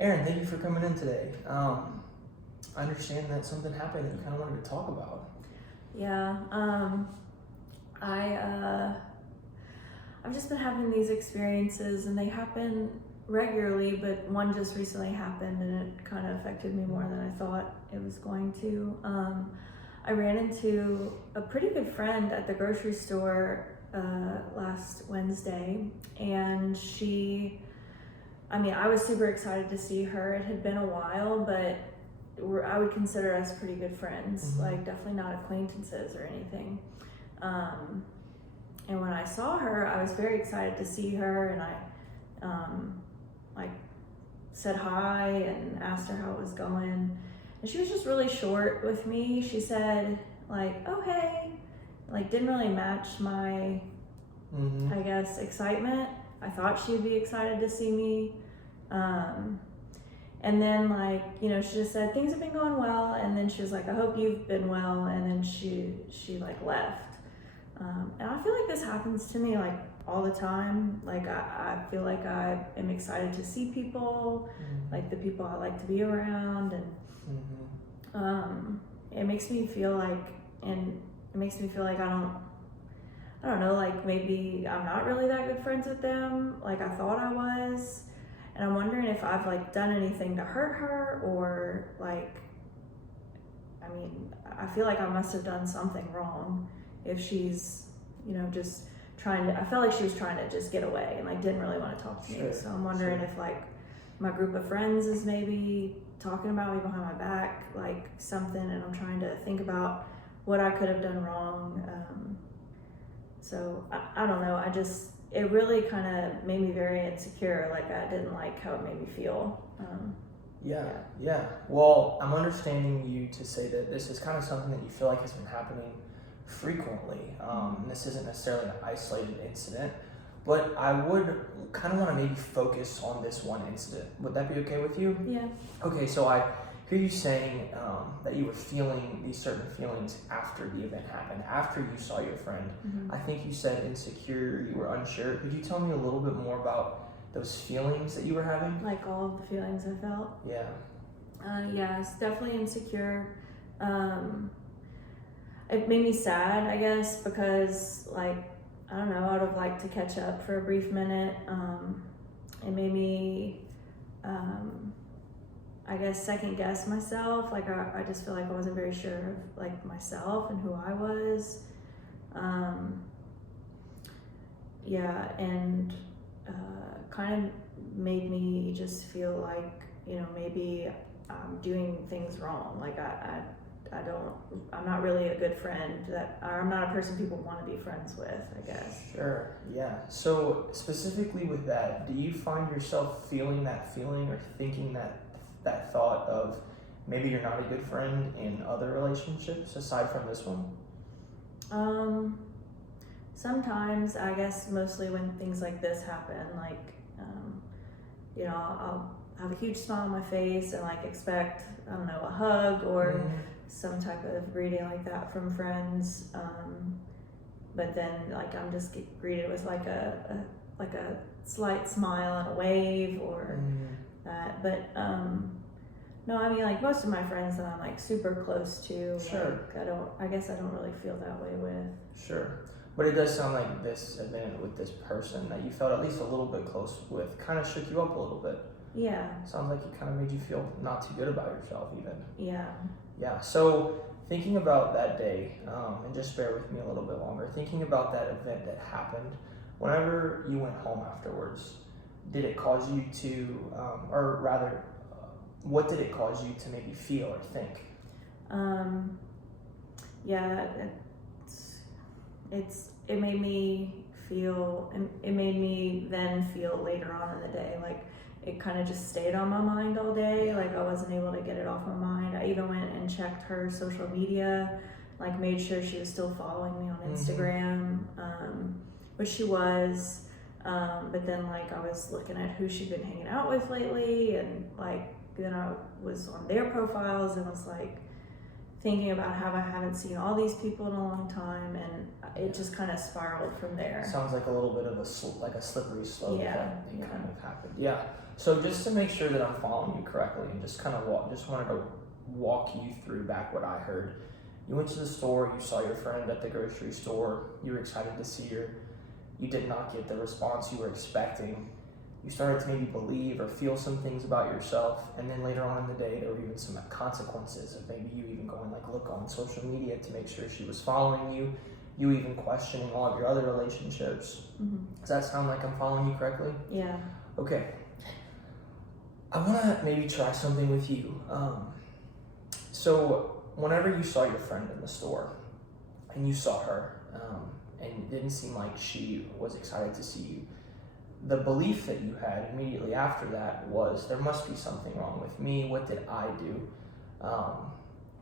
Aaron, thank you for coming in today. I understand that something happened that you kind of wanted to talk about. Yeah, I've just been having these experiences, and they happen regularly, but one just recently happened, and it kind of affected me more than I thought it was going to. I ran into a pretty good friend at the grocery store last Wednesday, and I was super excited to see her. It had been a while, but I would consider us pretty good friends, like definitely not acquaintances or anything. And when I saw her, I was very excited to see her, and I said hi and asked her how it was going. And she was just really short with me. She said "Oh hey," didn't really match my, I guess, excitement. I thought she'd be excited to see me. And then she just said things have been going well, and then she was like, I hope you've been well, and then she left. And I feel like this happens to me all the time. I feel like I am excited to see people, the people I like to be around, and it makes me feel like I don't know, maybe I'm not really that good friends with them like I thought I was. And I'm wondering if I've done anything to hurt her, or I feel like I must have done something wrong if she's, just trying to, I felt like she was trying to just get away and didn't really want to talk to me. So I'm wondering if my group of friends is maybe talking about me behind my back, something, and I'm trying to think about what I could have done wrong. So I don't know, it really kind of made me very insecure. I didn't like how it made me feel. Yeah. Well, I'm understanding you to say that this is kind of something that you feel like has been happening frequently. This isn't necessarily an isolated incident, but I would kind of want to maybe focus on this one incident. Would that be okay with you? Yeah. Okay, so I hear you saying that you were feeling these certain feelings after the event happened, after you saw your friend. I think you said insecure, you were unsure. Could you tell me a little bit more about those feelings that you were having? All of the feelings I felt? Yeah. Yeah, it's definitely insecure. It made me sad, I guess, because I don't know, I would have liked to catch up for a brief minute. It made me, I guess, second guess myself. I just feel like I wasn't very sure of myself and who I was. And kind of made me just feel like, maybe I'm doing things wrong. I'm not really a good friend. I'm not a person people want to be friends with, I guess. Sure, yeah. So specifically with that, do you find yourself feeling that feeling or thinking that thought of maybe you're not a good friend in other relationships aside from this one? Sometimes, I guess mostly when things like this happen, I'll have a huge smile on my face and expect, I don't know, a hug or some type of greeting like that from friends. But then I'm just greeted with a slight smile and a wave or that. But no, most of my friends that I'm super close to, sure. I guess I don't really feel that way with. Sure. But it does sound like this event with this person that you felt at least a little bit close with kind of shook you up a little bit. Yeah. Sounds like it kind of made you feel not too good about yourself even. Yeah. Yeah, so thinking about that day, and just bear with me a little bit longer, thinking about that event that happened, whenever you went home afterwards, did it cause you to, what did it cause you to maybe feel or think? Yeah, it made me feel, it made me then feel later on in the day, it kind of just stayed on my mind all day. I wasn't able to get it off my mind. I even went and checked her social media, made sure she was still following me on Instagram, which she was. But then I was looking at who she'd been hanging out with lately, and then I was on their profiles and was thinking about how I haven't seen all these people in a long time, and it just kind of spiraled from there. Sounds like a little bit of a slippery slope that kind of happened. Yeah. So just to make sure that I'm following you correctly, and just kind of wanted to walk you through back what I heard. You went to the store, you saw your friend at the grocery store, you were excited to see her, you did not get the response you were expecting. You started to maybe believe or feel some things about yourself, and then later on in the day, there were even some consequences of maybe you even going look on social media to make sure she was following you, you even questioning all of your other relationships. Mm-hmm. Does that sound like I'm following you correctly? Yeah. Okay. I want to maybe try something with you. So whenever you saw your friend in the store, and you saw her, and it didn't seem like she was excited to see you, the belief that you had immediately after that was, there must be something wrong with me. What did I do?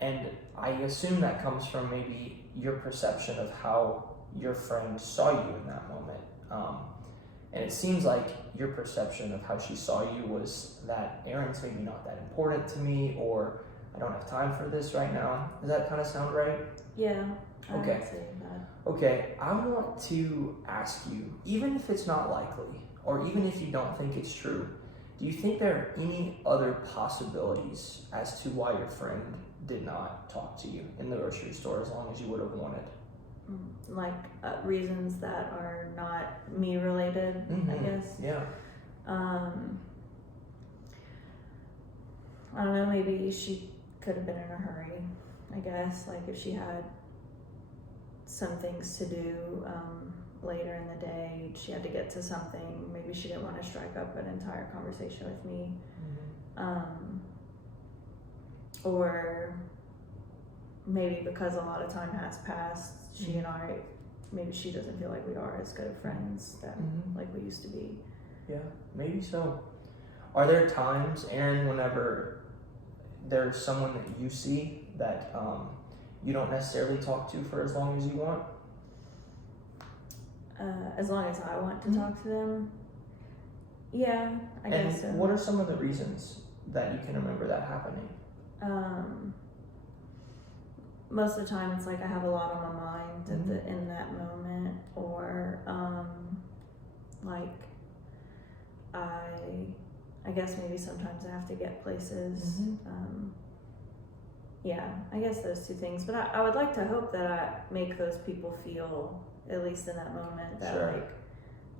And I assume that comes from maybe your perception of how your friend saw you in that moment. And it seems like your perception of how she saw you was that Aaron's maybe not that important to me, or I don't have time for this right now. Does that kind of sound right? Yeah. Okay. I would say that. Okay, I want to ask you, even if it's not likely, or even if you don't think it's true, do you think there are any other possibilities as to why your friend did not talk to you in the grocery store as long as you would have wanted? Like reasons that are not me related, I guess. Yeah. I don't know, maybe she could have been in a hurry, I guess. Like if she had some things to do later in the day, she had to get to something, maybe she didn't want to strike up an entire conversation with me. Or maybe because a lot of time has passed, she and I, maybe she doesn't feel like we are as good of friends that like we used to be. Yeah, maybe so. Are there times, Aaron, whenever there's someone that you see that you don't necessarily talk to for as long as you want? As long as I want to talk to them? Yeah, I guess so. And what are some of the reasons that you can remember that happening? Most of the time it's like I have a lot on my mind in that moment, or like I guess maybe sometimes I have to get places. Yeah, I guess those two things. But I would like to hope that I make those people feel, at least in that moment, that like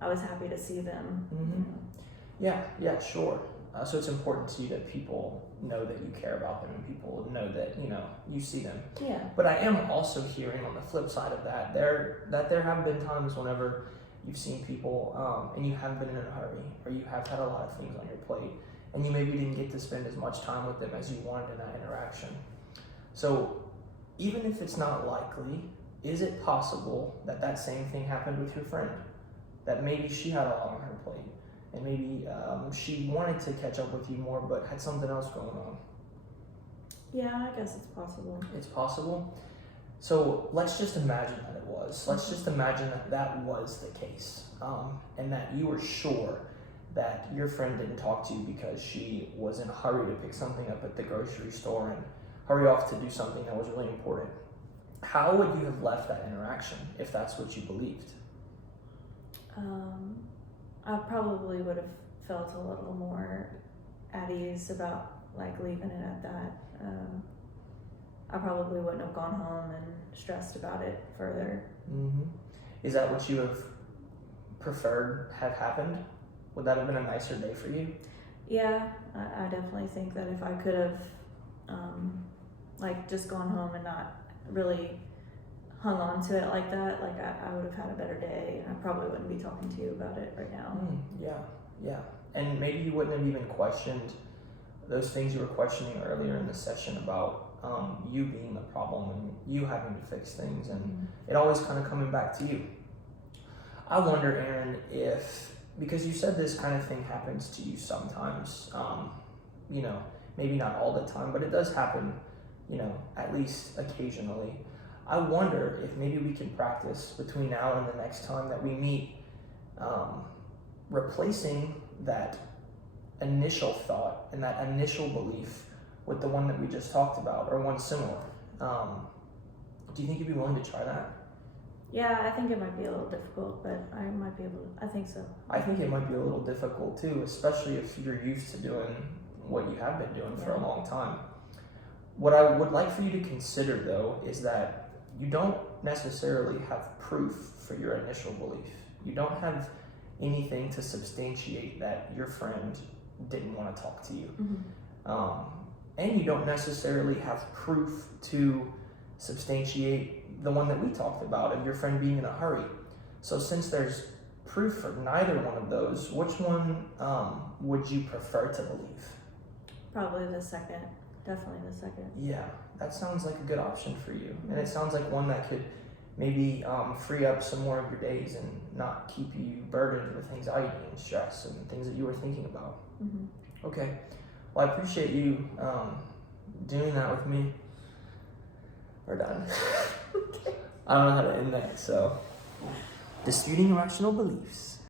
I was happy to see them. You know? Yeah, sure. So it's important to you that people know that you care about them, and people know that you see them. Yeah. But I am also hearing on the flip side of that, there have been times whenever you've seen people and you haven't been in a hurry, or you have had a lot of things on your plate, and you maybe didn't get to spend as much time with them as you wanted in that interaction. So even if it's not likely, is it possible that that same thing happened with your friend? That maybe she had a lot on her plate, and maybe she wanted to catch up with you more, but had something else going on? Yeah, I guess it's possible. It's possible. So let's just imagine that it was. Let's just imagine that that was the case, and that you were sure that your friend didn't talk to you because she was in a hurry to pick something up at the grocery store and hurry off to do something that was really important. How would you have left that interaction if that's what you believed? I probably would have felt a little more at ease about like leaving it at that. I probably wouldn't have gone home and stressed about it further. Is that what you have preferred have happened? Would that have been a nicer day for you? Yeah, I definitely think that if I could have like just gone home and not really hung on to it like that, like I would have had a better day, and I probably wouldn't be talking to you about it right now. Yeah. And maybe you wouldn't have even questioned those things you were questioning earlier in the session about you being the problem and you having to fix things, and it always kind of coming back to you. I wonder, Aaron, if, because you said this kind of thing happens to you sometimes, maybe not all the time, but it does happen, at least occasionally. I wonder if maybe we can practice between now and the next time that we meet, replacing that initial thought and that initial belief with the one that we just talked about, or one similar. Do you think you'd be willing to try that? Yeah, I think it might be a little difficult, but I might be able to, I think so. I think it might be a little difficult too, especially if you're used to doing what you have been doing for a long time. What I would like for you to consider though is that you don't necessarily have proof for your initial belief. You don't have anything to substantiate that your friend didn't want to talk to you. And you don't necessarily have proof to substantiate the one that we talked about of your friend being in a hurry. So since there's proof for neither one of those, which one would you prefer to believe? Probably the second. Definitely the second. Yeah, that sounds like a good option for you. And it sounds like one that could maybe free up some more of your days and not keep you burdened with anxiety and stress and things that you were thinking about. Okay. Well, I appreciate you doing that with me. We're done. I don't know how to end that, so. Disputing irrational beliefs.